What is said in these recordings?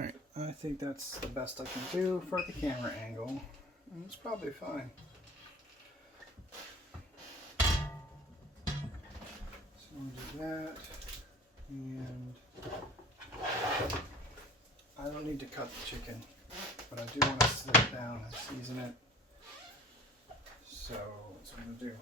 Alright, I think that's the best I can do for the camera angle. And it's probably fine. So I'm going to do that. And I don't need to cut the chicken, but I do want to sit it down and season it. So that's what I'm going to do.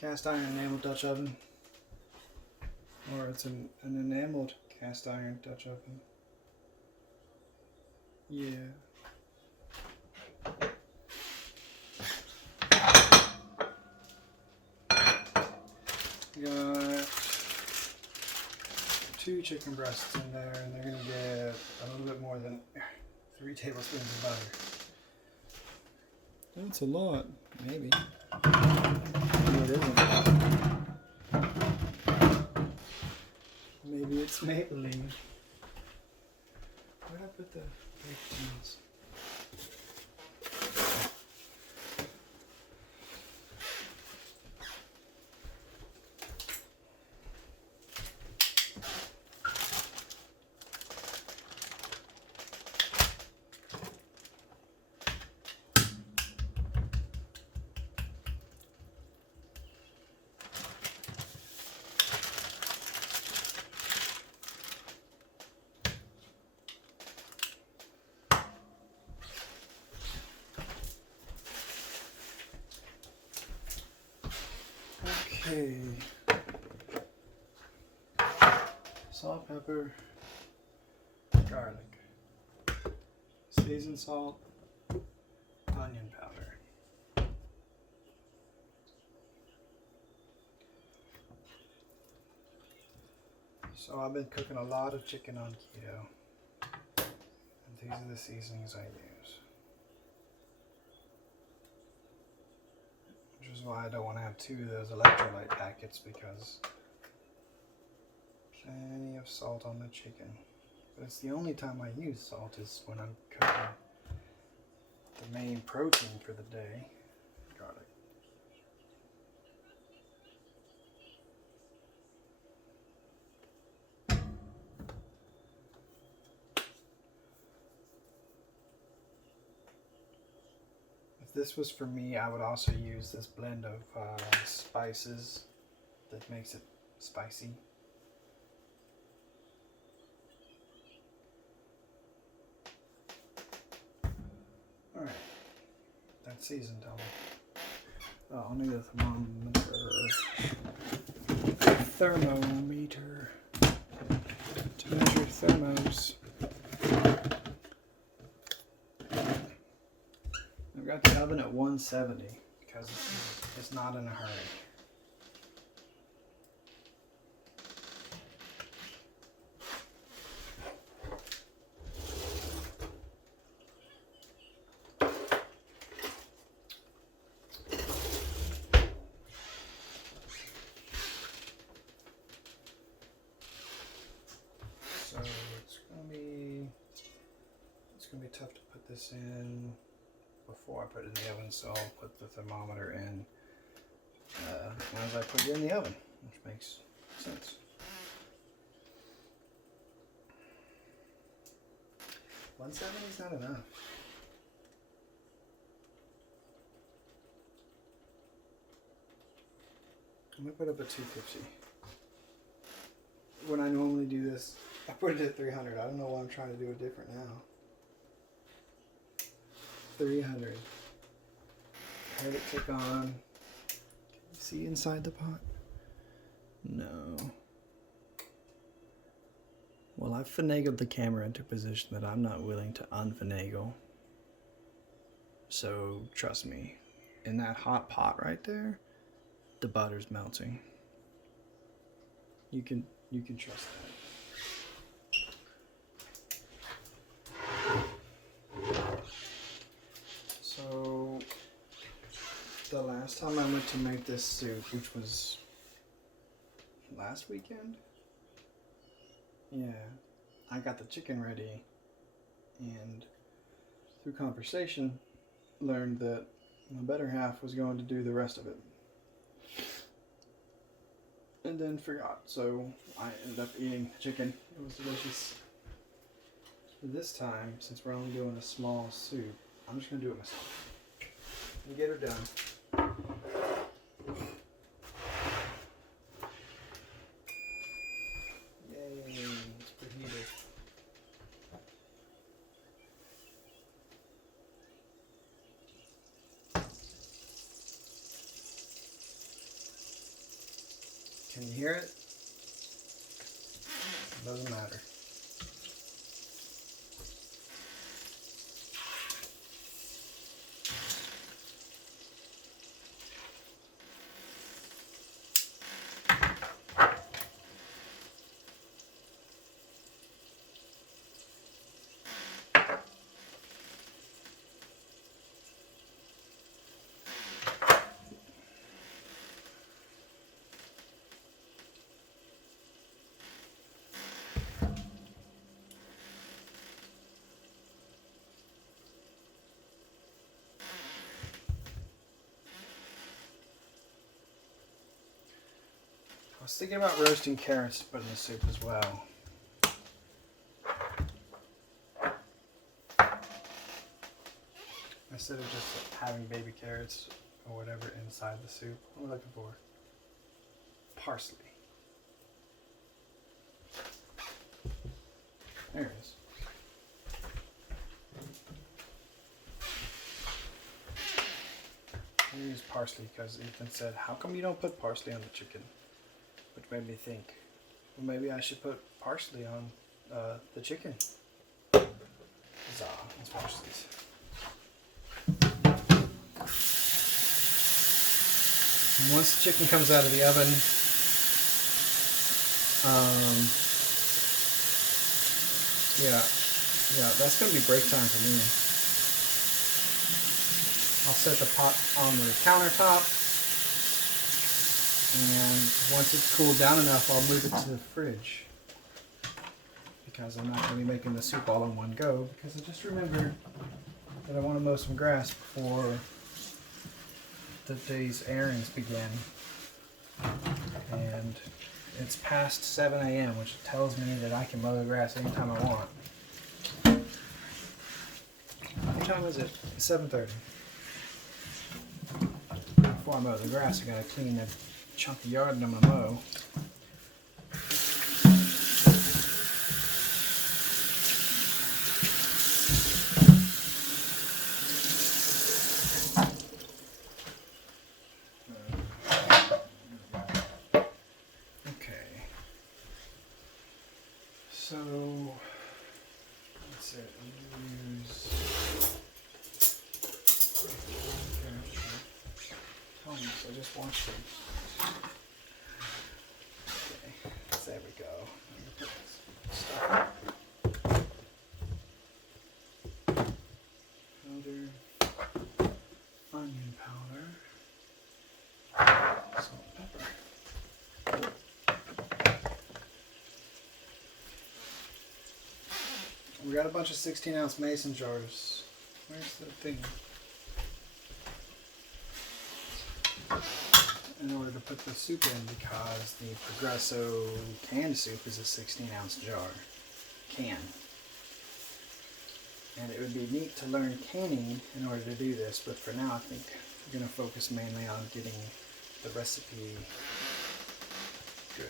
Cast iron enameled Dutch oven, or it's an enameled cast iron Dutch oven. Yeah. Got 2 chicken breasts in there, and they're gonna get a little bit more than 3 tablespoons of butter. That's a lot, maybe. Maybe it isn't. Maybe it's Maybelline. Where'd I put the baked beans? Okay. Salt, pepper, garlic, seasoned salt, onion powder. So I've been cooking a lot of chicken on keto, and these are the seasonings I use. Which is why I don't want to have 2 of those electrolyte packets, because plenty of salt on the chicken. But it's the only time I use salt is when I'm cooking the main protein for the day, garlic. If this was for me, I would also use this blend of spices that makes it spicy. Alright, that's seasoned, tell me. Oh, I'll need a thermometer to measure thermos. I've got the oven at 170 because it's not in a hurry. So it's going to be gonna be tough to put this in before I put it in the oven, so I'll put the thermometer in as I put it in the oven, which makes sense. $170 is not enough. I'm gonna put up at 250. When I normally do this, I put it at 300. I don't know why I'm trying to do it different now. 300. Heard it click on. Can you see inside the pot? No. Well, I've finagled the camera into a position that I'm not willing to unfinagle. So trust me, in that hot pot right there, the butter's melting. You can trust that. So the last time I went to make this soup, which was last weekend, yeah, I got the chicken ready, and through conversation learned that my better half was going to do the rest of it. And then forgot, so I ended up eating the chicken. It was delicious. This time, since we're only doing a small soup, I'm just going to do it myself and get her done. Yay, it's preheated. Can you hear it? Doesn't matter. I was thinking about roasting carrots to put in the soup as well. Instead of just having baby carrots or whatever inside the soup. What am I looking for? Parsley. There it is. I use parsley because Ethan said, how come you don't put parsley on the chicken? Which made me think, well, maybe I should put parsley on the chicken. Huzzah, let's watch these. And once the chicken comes out of the oven, yeah, that's going to be break time for me. I'll set the pot on the countertop, and once it's cooled down enough, I'll move it to the fridge. Because I'm not going to be making the soup all in one go, because I just remembered that I want to mow some grass before the day's errands begin. And it's past 7 a.m., which tells me that I can mow the grass anytime I want. What time is it? 7:30. Before I mow the grass, I gotta clean the chunky yard that I'm gonna mow. So, that's it. I'm going to use... Oh, so I just washed it. Okay, so there we go. Powder. Onion powder. Salt and pepper. We got a bunch of 16-ounce mason jars. Where's the thing? In order to put the soup in, because the Progresso canned soup is a 16-ounce jar. Can. And it would be neat to learn canning in order to do this, but for now I think we're going to focus mainly on getting the recipe good.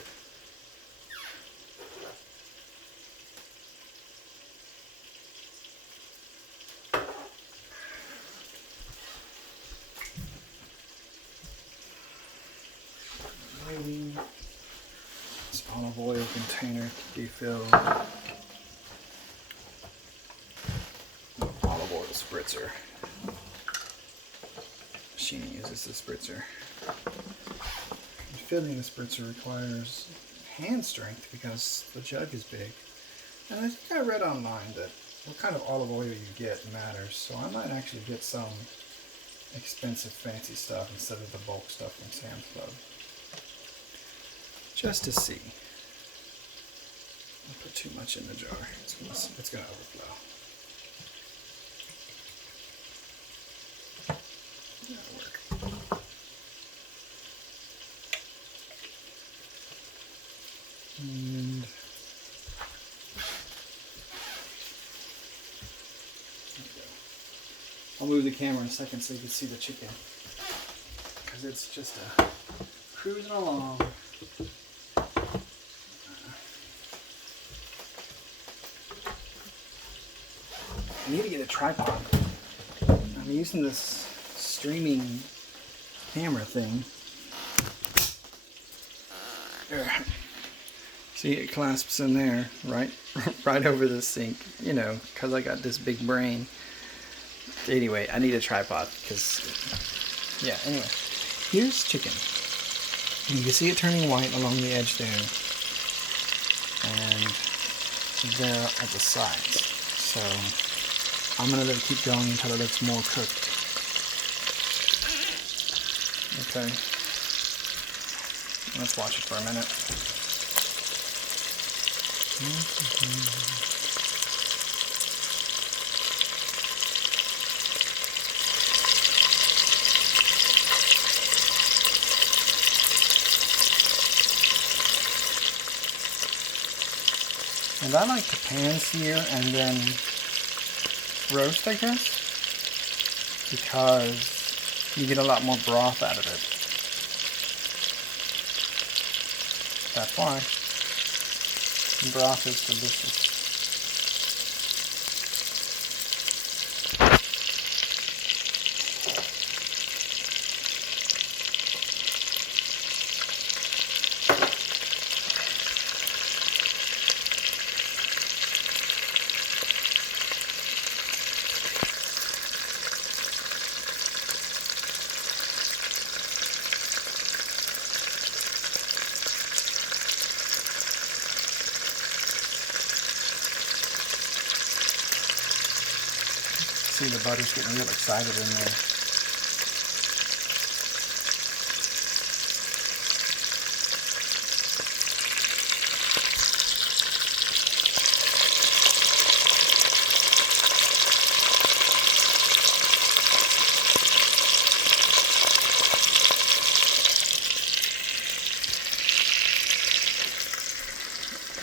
This olive oil container to be filled. Olive oil spritzer. Sheena uses the spritzer. Filling the spritzer requires hand strength because the jug is big. And I think I read online that what kind of olive oil you get matters, so I might actually get some expensive fancy stuff instead of the bulk stuff from Sam's Club. Just to see. Don't put too much in the jar. It's gonna overflow. That'll work. And there we go. I'll move the camera in a second so you can see the chicken, because it's just cruising along. I need to get a tripod. I'm using this streaming camera thing. There. See, it clasps in there, right, right over the sink. You know, because I got this big brain. Anyway, I need a tripod because, yeah. Anyway, here's chicken. You can see it turning white along the edge there, and there at the sides. So I'm gonna let it keep going until it looks more cooked. Okay. Let's watch it for a minute. And I like to pan sear and then roast, I guess, because you get a lot more broth out of it. That's why. Broth is delicious. See, the butter's getting real excited in there.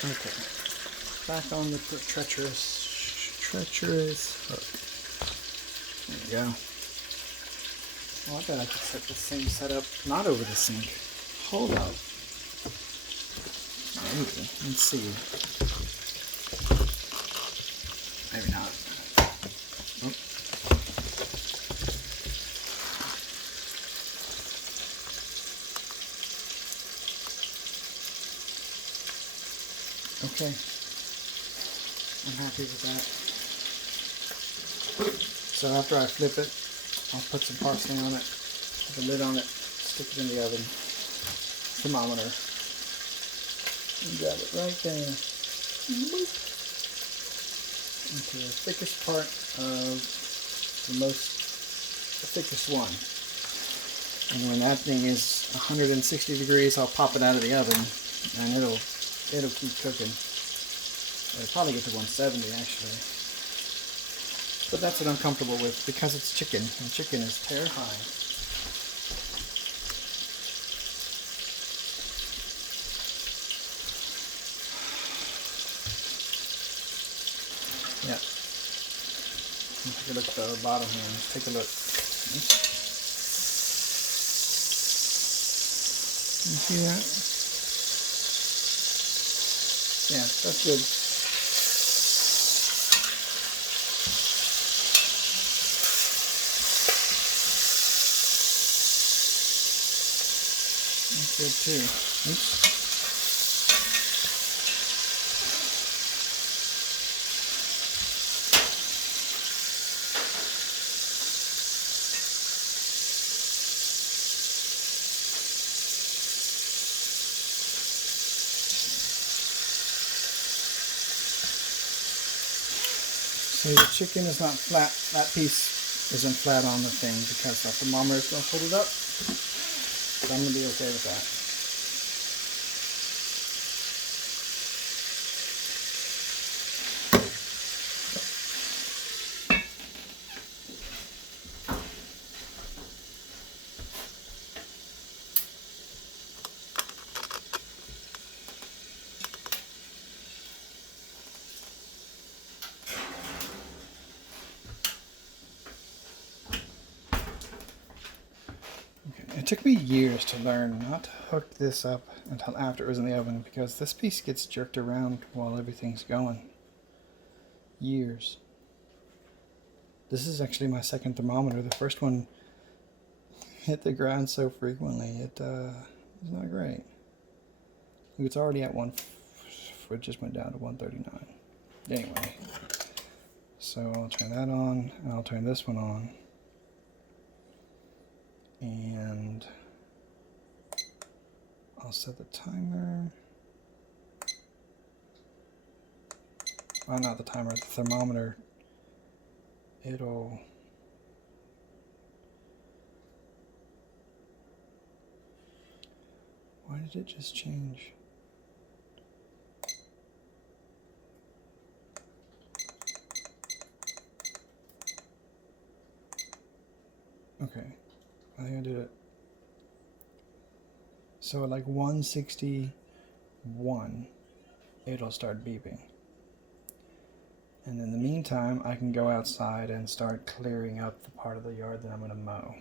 Okay, back on the treacherous hook. There we go. Oh, I bet I could set the same setup not over the sink. Hold up. Maybe. Let's see. Maybe not. Oh. Okay. I'm happy with that. So after I flip it, I'll put some parsley on it, put the lid on it, stick it in the oven, thermometer, and grab it right there. Boop. Into the thickest part of the thickest one. And when that thing is 160 degrees, I'll pop it out of the oven, and it'll keep cooking. It'll probably get to 170 actually. But that's what I'm comfortable with because it's chicken, and chicken is terrifying. Yeah. Take a look at the bottom here. Let's take a look. You see that? Yeah, that's good. That's good too. Oops. So the chicken is not flat. That piece isn't flat on the thing because the thermometer is going to hold it up. But I'm going to be okay with that. It took me years to learn not to hook this up until after it was in the oven because this piece gets jerked around while everything's going. Years. This is actually my second thermometer. The first one hit the ground so frequently it was not great. It's already at it just went down to 139. Anyway, so I'll turn that on and I'll turn this one on. And I'll set the timer. Oh, not the timer, the thermometer. It'll... Why did it just change? Okay. I think I did it. So at like 161, it'll start beeping. And in the meantime, I can go outside and start clearing up the part of the yard that I'm going to mow.